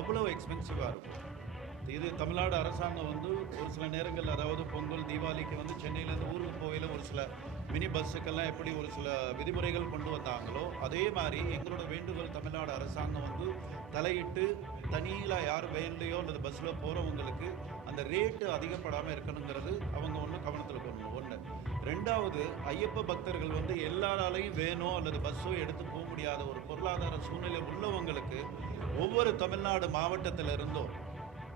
அவ்வளோ எக்ஸ்பென்சிவாக இருக்கும். இது தமிழ்நாடு அரசாங்கம் வந்து ஒரு சில நேரங்கள், அதாவது பொங்கல் தீபாவளிக்கு வந்து சென்னையிலேருந்து ஊருக்கு போகையில் ஒரு சில மினி பஸ்ஸுக்கெல்லாம் எப்படி ஒரு சில விதிமுறைகள் கொண்டு வந்தாங்களோ அதே மாதிரி எங்களோட வேண்டுகோள் தமிழ்நாடு அரசாங்கம் வந்து தலையிட்டு தனியில் யார் வேன்லையோ அல்லது பஸ்ஸில் போகிறவங்களுக்கு அந்த ரேட்டு அதிகப்படாமல் இருக்கணுங்கிறது அவங்க ஒன்று கவனத்தில் கொள்ளணும். ஒன்று. ரெண்டாவது, ஐயப்ப பக்தர்கள் வந்து எல்லாராலையும் வேனோ அல்லது பஸ்ஸோ எடுத்து போக முடியாத ஒரு பொருளாதார சூழ்நிலை உள்ளவங்களுக்கு ஒவ்வொரு தமிழ்நாடு மாவட்டத்தில் இருந்தோ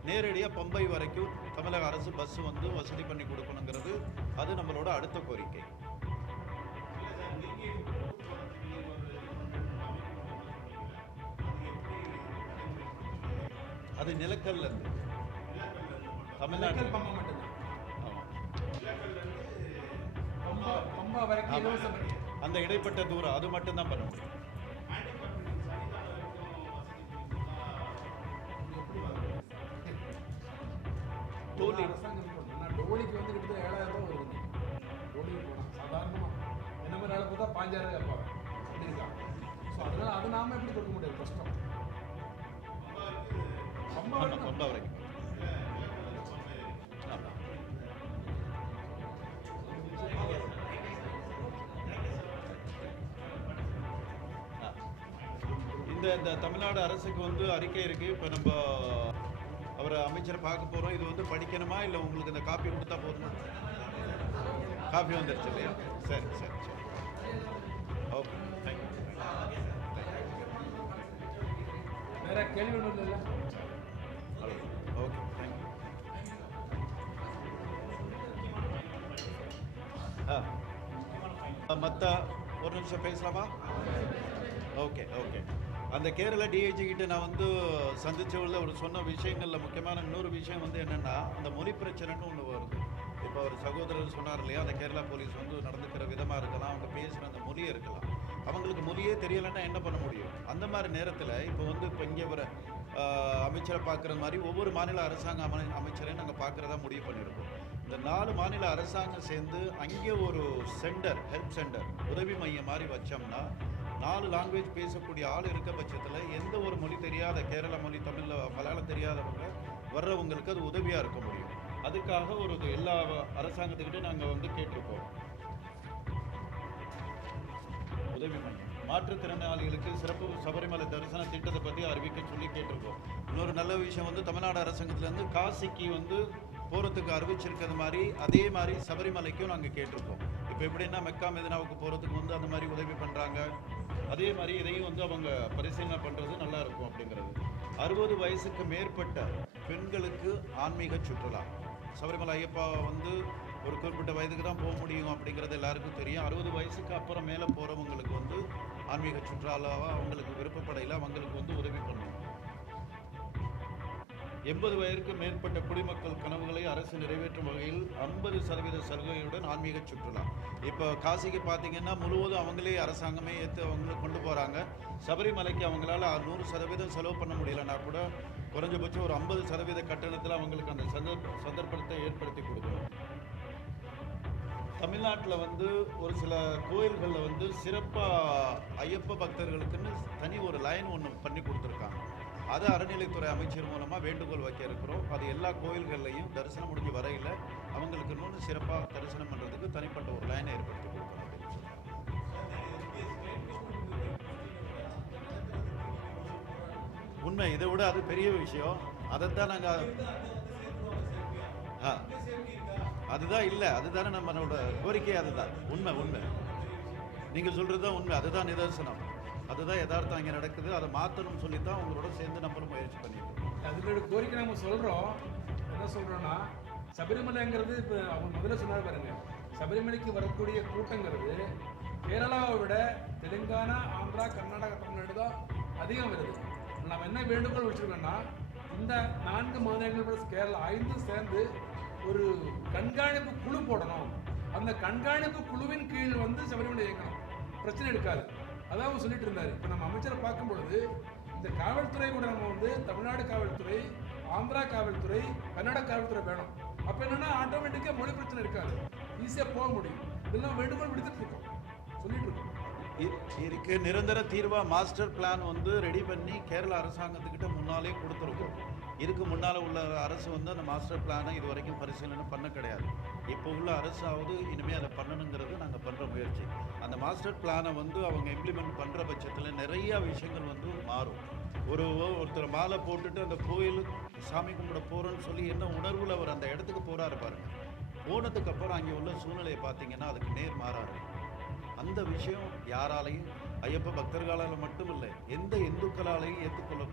நேரடியாக பம்பை வரைக்கும் தமிழக அரசு பஸ் வந்து வசதி பண்ணி கொடுக்கணுங்கிறது அது நம்மளோட அடுத்த கோரிக்கை. அது நிலக்கல்ல இருந்து தமிழ்நாடு பம்பா மட்டும்தான். ஆமாம், பம்பா வரைக்கும் இலவசம். அந்த இடைப்பட்ட தூரம் அது மட்டும்தான் பண்ண முடியும். டோலி அரசாங்கம் போடணும். நான் டோலிக்கு வந்து கிட்டத்தட்ட 7,000 ரூபா வருது. டோலிக்கு போனால் சாதாரணமாக என்ன மாதிரி வேலை பார்த்தா 5,000 கேட்பாங்க. அப்படி இருக்கா? ஸோ அதனால் அது நாம எப்படி கொடுக்க முடியாது, கஷ்டம். பம்பா வரைக்கும். பம்பா வரைக்கும். இந்த தமிழ்நாடு அரசுக்கு வந்து அறிக்கை இருக்குது. இப்போ நம்ம அவரை அமைச்சரை பார்க்க போகிறோம். இது வந்து படிக்கணுமா இல்லை உங்களுக்கு இந்த காப்பி கொடுத்தா போதுமா? காப்பி வந்துருச்சு இல்லையா? சரி சரி சரி, ஓகே, தேங்க்யூ. வேற கேள்வி ஒன்றும் இல்லை. Okay, thank you. மற்ற ஒரு நிமிஷம் பேசலாமா? Okay okay. அந்த கேரள டிஐஜி கிட்ட நான் வந்து சந்திச்சவரில் ஒரு சொன்ன விஷயங்களில் முக்கியமான இன்னொரு விஷயம் வந்து என்னென்னா, அந்த மொழி பிரச்சனைன்னு ஒன்று வருது. இப்போ ஒரு சகோதரர் சொன்னார் இல்லையா, அந்த கேரளா போலீஸ் வந்து நடந்துக்கிற விதமாக இருக்கலாம், அவங்க பேசுகிற அந்த மொழியே இருக்கலாம். அவங்களுக்கு மொழியே தெரியலைன்னா என்ன பண்ண முடியும்? அந்த மாதிரி நேரத்தில் இப்போ இங்கே வர அமைச்சரை பார்க்குற மாதிரி ஒவ்வொரு மாநில அரசாங்க அமைச்சரையும் நாங்கள் பார்க்குறதா முடிவு பண்ணியிருக்கோம். இந்த 4 மாநில அரசாங்கம் சேர்ந்து அங்கே ஒரு சென்டர், ஹெல்ப் சென்டர், உதவி மையம் மாதிரி வச்சோம்னா 4 லாங்குவேஜ் பேசக்கூடிய ஆள் இருக்க பட்சத்தில் எந்த ஒரு மொழி தெரியாத, கேரள மொழி, தமிழ், மலையாளம் தெரியாதவங்க வர்றவங்களுக்கு அது உதவியாக இருக்க முடியும். அதுக்காக ஒரு எல்லா அரசாங்கத்துக்கிட்டே நாங்கள் வந்து கேட்டிருக்கோம். உதவி மையம், மாற்றுத்திறனாளிகளுக்கு சிறப்பு சபரிமலை தரிசன திட்டத்தை பற்றி அறிவிக்க சொல்லி கேட்டிருக்கோம். இன்னொரு நல்ல விஷயம் வந்து தமிழ்நாடு அரசாங்கத்திலேருந்து காசிக்கு வந்து போகிறதுக்கு அறிவிச்சிருக்கிறது மாதிரி அதே மாதிரி சபரிமலைக்கும் நாங்கள் கேட்டிருக்கோம். இப்போ எப்படின்னா மெக்கா மெதினாவுக்கு போகிறதுக்கு வந்து அந்த மாதிரி உதவி பண்ணுறாங்க, அதே மாதிரி இதையும் வந்து அவங்க பரிசீலனை பண்ணுறது நல்லா இருக்கும் அப்படிங்கிறது. 60 வயசுக்கு மேற்பட்ட பெண்களுக்கு ஆன்மீக சுற்றுலா, சபரிமலை ஐயப்பா வந்து ஒரு குறிப்பிட்ட வயதுக்கு தான் போக முடியும் அப்படிங்கிறது எல்லாருக்கும் தெரியும். 60 வயசுக்கு அப்புறம் மேலே போகிறவங்களுக்கு வந்து ஆன்மீக சுற்றுலாவாக அவங்களுக்கு விருப்பப்படையில் அவங்களுக்கு வந்து உதவி பண்ணணும். 80 வயதுக்கு மேற்பட்ட குடிமக்கள் கனவுகளை அரசு நிறைவேற்றும் வகையில் 50% சலுகையுடன் ஆன்மீக சுற்றுலா. இப்போ காசிக்கு பார்த்தீங்கன்னா முழுவதும் அவங்களே அரசாங்கமே ஏற்று அவங்களுக்கு கொண்டு போகிறாங்க. சபரிமலைக்கு அவங்களால 100% செலவு பண்ண முடியலன்னா கூட குறைஞ்சபட்சம் ஒரு 50% கட்டணத்தில் அவங்களுக்கு அந்த சந்தர்ப்பத்தை ஏற்படுத்தி கொடுக்கணும். தமிழ்நாட்டில் வந்து ஒரு சில கோயில்களில் வந்து சிறப்பாக ஐயப்ப பக்தர்களுக்குன்னு தனி ஒரு லைன் ஒன்று பண்ணி கொடுத்துருக்காங்க. அதை அறநிலைத்துறை அமைச்சர் மூலமாக வேண்டுகோள் வைக்க இருக்கிறோம். அது எல்லா கோயில்கள்லையும் தரிசனம் முடிஞ்ச வரையில் அவங்களுக்கு இன்னொன்று சிறப்பாக தரிசனம் பண்ணுறதுக்கு தனிப்பட்ட ஒரு லைனை ஏற்படுத்தி கொடுக்கணும் அப்படின்னு சொல்லுவாங்க. உண்மை, இதை விட அது பெரிய விஷயம். அதைத்தான் நாங்கள் அதுதான் இல்லை, அதுதானே நம்மளோட கோரிக்கை. அதுதான் உண்மை. உண்மை நீங்கள் சொல்கிறது தான் உண்மை. அதுதான் நிதர்சனம், அதுதான் யதார்த்தம் இங்கே நடக்குது. அதை மாற்றணும்னு சொல்லி தான் உங்களோட சேர்ந்து நம்மளும் முயற்சி பண்ணியிருக்கோம். அதோட கோரிக்கை நம்ம சொல்கிறோம். என்ன சொல்கிறோன்னா, சபரிமலைங்கிறது இப்போ அவங்க முதல்ல சொன்னார் பாருங்க, சபரிமலைக்கு வரக்கூடிய கூட்டங்கிறது கேரளாவை விட தெலுங்கானா, ஆந்திரா, கர்நாடகா, தமிழ்நாடு தான் அதிகம் வருது. நம்ம என்ன வேண்டுகோள் வச்சுருக்கோன்னா, இந்த 4 மாநிலங்கள் ப்ளஸ் கேரளா 5 சேர்ந்து ஒரு கண்காணிப்பு குழு போடணும். அந்த கண்காணிப்பு குழுவின் கீழ் வந்து சபரிமலை இயக்கணும், பிரச்சனை இருக்காது. அதான் அவங்க சொல்லிட்டு இருந்தார். இப்போ நம்ம அமைச்சரை பார்க்கும் பொழுது இந்த காவல்துறை கூட நம்ம வந்து தமிழ்நாடு காவல்துறை, ஆந்திரா காவல்துறை, கர்நாடக காவல்துறை வேணும். அப்போ என்னன்னா ஆட்டோமேட்டிக்காக மொழி பிரச்சனை இருக்காது, ஈஸியாக போக முடியும். இதெல்லாம் வேண்டுகோள் விடுத்துட்டு இருக்கோம், சொல்லிட்டு இருக்கோம். இதுக்கு நிரந்தர தீர்வா மாஸ்டர் பிளான் வந்து ரெடி பண்ணி கேரள அரசாங்கத்துக்கிட்ட முன்னாலே கொடுத்துருக்கோம். இதுக்கு முன்னால் உள்ள அரசு வந்து அந்த மாஸ்டர் பிளானை இது வரைக்கும் பரிசீலனை பண்ண கிடையாது. இப்போ உள்ள அரசாவது இனிமேல் அதை பண்ணணுங்கிறது நாங்கள் பண்ணுற முயற்சி. அந்த மாஸ்டர் பிளானை வந்து அவங்க இம்ப்ளிமெண்ட் பண்ணுற பட்சத்தில் நிறையா விஷயங்கள் வந்து மாறும். ஒருத்தர் மாலை போட்டுட்டு அந்த கோயில் சாமி கும்பிட போகிறோன்னு சொல்லி என்ன உணர்வில் அவர் அந்த இடத்துக்கு போகிறாரு பாருங்க. போனதுக்கப்புறம் அங்கே உள்ள சூழ்நிலையை பார்த்தீங்கன்னா அதுக்கு நேர் மாறாரு. அந்த விஷயம் யாராலையும் ஐயப்ப பக்தர்களால் மட்டும் இல்லை, எந்த இந்துக்களாலையும் ஏற்றுக்கொள்ள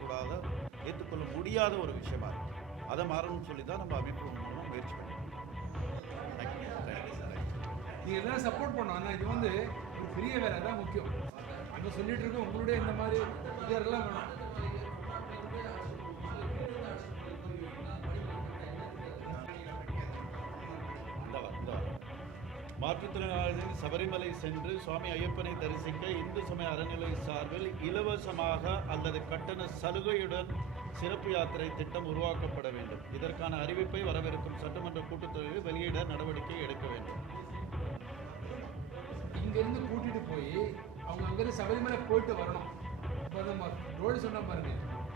முடியாத ஒரு விஷயமா இருக்கு. அதை மாறணும்னு சொல்லி தான் நம்ம அமைப்பு மூலமாக முயற்சி பண்ணுறோம். நீங்கள் எல்லாம் சப்போர்ட் பண்ணோம். ஆனால் இது வந்து ஒரு பெரிய வேலை தான் முக்கியம். அங்கே சொல்லிட்டு இருக்கோம், உங்களுடைய இந்த மாதிரி இதெல்லாம் வேணும். மாற்றுத்திறனாளிகள் சபரிமலை சென்று சுவாமி ஐயப்பனை தரிசிக்க இந்து சமய அறநிலை சார்பில் இலவசமாக அல்லது கட்டண சலுகையுடன் சிறப்பு யாத்திரை திட்டம் உருவாக்கப்பட வேண்டும். இதற்கான அறிவிப்பை வரவிருக்கும் சட்டமன்ற கூட்டத்தொடரில் வெளியிட நடவடிக்கை எடுக்க வேண்டும். இங்கேருந்து கூட்டிகிட்டு போய் அவங்க அங்கேருந்து சபரிமலை போயிட்டு வரணும். இப்போ நம்ம ரோடு சொன்ன பாருங்க,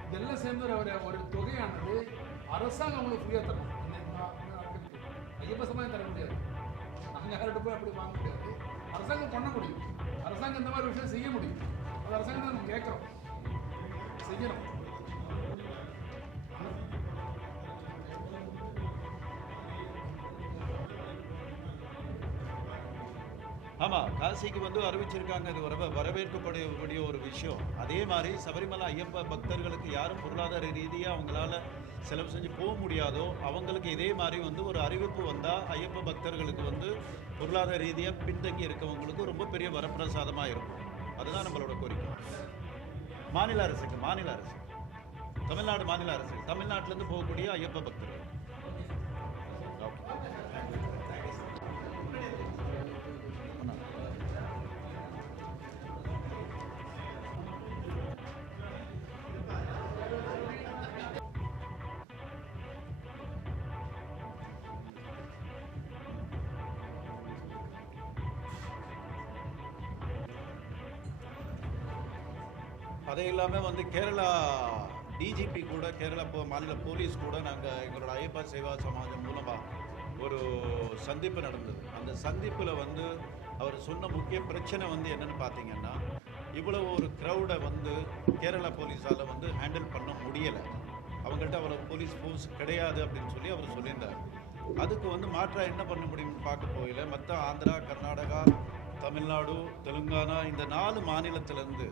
இதெல்லாம் சேர்ந்து ஒரு தொகையானது அரசாங்கம் அவங்களுக்கு ஃப்ரீயாக தரணும். ஐயப்ப சமயம் தர முடியாது, நாங்கள் யார்கிட்ட போய் அப்படி வாங்க முடியாது. அரசாங்கம் பண்ண முடியும், அரசாங்கம் இந்த மாதிரி விஷயம் செய்ய முடியும். அது அரசாங்கத்தை நம்ம கேட்குறோம், செய்யணும். ஆமாம், காசிக்கு வந்து அறிவிச்சிருக்காங்க. இது வரவேற்கப்படக்கூடிய ஒரு விஷயம். அதே மாதிரி சபரிமலை ஐயப்ப பக்தர்களுக்கு யாரும் பொருளாதார ரீதியாக அவங்களால செலவு செஞ்சு போக முடியாதோ அவங்களுக்கு இதே மாதிரி வந்து ஒரு அறிவிப்பு வந்தால் ஐயப்ப பக்தர்களுக்கு வந்து பொருளாதார ரீதியாக பின்தங்கி இருக்கவங்களுக்கு ரொம்ப பெரிய வரப்பிரசாதமாக இருக்கும். அதுதான் நம்மளோட கோரிக்கை. மாநில அரசு தமிழ்நாடு மாநில அரசு, தமிழ்நாட்டிலேருந்து போகக்கூடிய ஐயப்ப பக்தர்கள். அதே இல்லாமல் வந்து கேரளா டிஜிபி கூட, கேரளா மாநில போலீஸ் கூட நாங்கள் எங்களோட ஐயப்பா சேவா சமாஜம் மூலமாக ஒரு சந்திப்பு நடந்தது. அந்த சந்திப்பில் வந்து அவர் சொன்ன முக்கிய பிரச்சனை வந்து என்னென்னு பார்த்தீங்கன்னா, இவ்வளோ ஒரு க்ரௌடை வந்து கேரளா போலீஸால் வந்து ஹேண்டில் பண்ண முடியலை, அவங்கள்ட்ட அவ்வளோ போலீஸ் ஃபோர்ஸ் கிடையாது அப்படின்னு சொல்லி அவர் சொல்லியிருந்தார். அதுக்கு வந்து மாற்றாக என்ன பண்ண முடியும்னு பார்க்க போயில மற்ற ஆந்திரா, கர்நாடகா, தமிழ்நாடு, தெலுங்கானா இந்த 4 மாநிலத்திலேருந்து,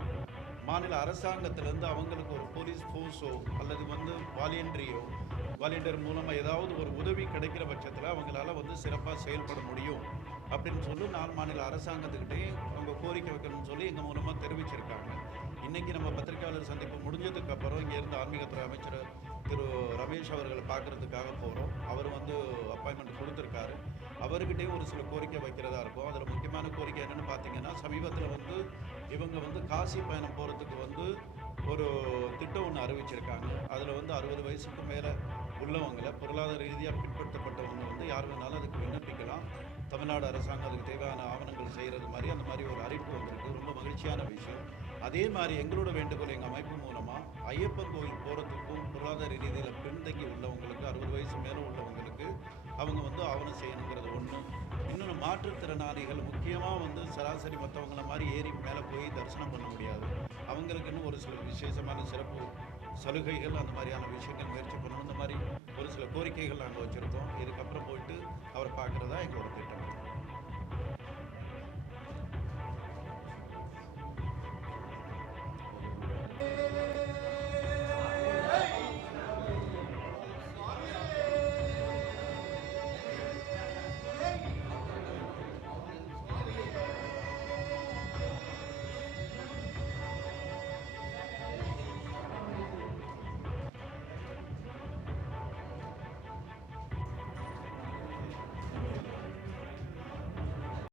மாநில அரசாங்கத்திலேருந்து அவங்களுக்கு ஒரு போலீஸ் ஃபோர்ஸோ அல்லது வந்து வாலண்டியர் மூலமாக ஏதாவது ஒரு உதவி கிடைக்கிற பட்சத்தில் அவங்களால வந்து சிறப்பாக செயல்பட முடியும் அப்படின்னு சொல்லி 4 மாநில அரசாங்கத்துக்கிட்டேயும் அவங்க கோரிக்கை வைக்கணும்னு சொல்லி எங்கள் மூலமாக தெரிவிச்சிருக்காங்க. இன்றைக்கி நம்ம பத்திரிகையாளர் சந்திப்பு முடிஞ்சதுக்கப்புறம் இங்கேருந்து ஆன்மீகத்துறை அமைச்சர் திரு ரமேஷ் அவர்களை பார்க்குறதுக்காக போகிறோம். அவர் வந்து அப்பாயின்மெண்ட் கொடுத்துருக்காரு. அவர்கிட்டையும் ஒரு சில கோரிக்கை வைக்கிறதா இருக்கும். அதில் முக்கியமான கோரிக்கை என்னென்னு பார்த்தீங்கன்னா, சமீபத்தில் வந்து இவங்க வந்து காசி பயணம் போகிறதுக்கு வந்து ஒரு திட்டம் ஒன்று அறிவிச்சிருக்காங்க. அதில் வந்து 60 வயசுக்கு மேலே உள்ளவங்களை, பொருளாதார ரீதியாக பின்பற்றப்பட்டவங்க வந்து யார் வேணாலும் அதுக்கு விண்ணப்பிக்கலாம். தமிழ்நாடு அரசாங்கம் அதுக்கு தேவையான ஆவணங்கள் செய்கிறது மாதிரி அந்த மாதிரி ஒரு அறிவிப்பு வந்திருக்கு. ரொம்ப மகிழ்ச்சியான விஷயம். அதே மாதிரி எங்களோட வேண்டுகோள் எங்கள் அமைப்பு மூலமாக ஐயப்பன் கோயில் போகிறதுக்கும் பொருளாதார ரீதியில் பின்தங்கி உள்ளவங்களுக்கு, 60 வயசு மேலே உள்ளவங்களுக்கு அவங்க வந்து ஆவணம் செய்யணுங்கிறது ஒன்று. இன்னொன்று, மாற்றுத்திறனாளிகள் முக்கியமாக வந்து சராசரி மற்றவங்கள மாதிரி ஏறி மேலே போய் தரிசனம் பண்ண முடியாது. அவங்களுக்குன்னு ஒரு சில விசேஷமான சிறப்பு சலுகைகள் அந்த மாதிரியான விஷயங்கள் முயற்சி பண்ணணும். இந்த மாதிரி ஒரு சில கோரிக்கைகள் நாங்கள் வச்சுருக்கோம். இதுக்கப்புறம் போயிட்டு அவரை பார்க்குறதா எங்களோட திட்டம்.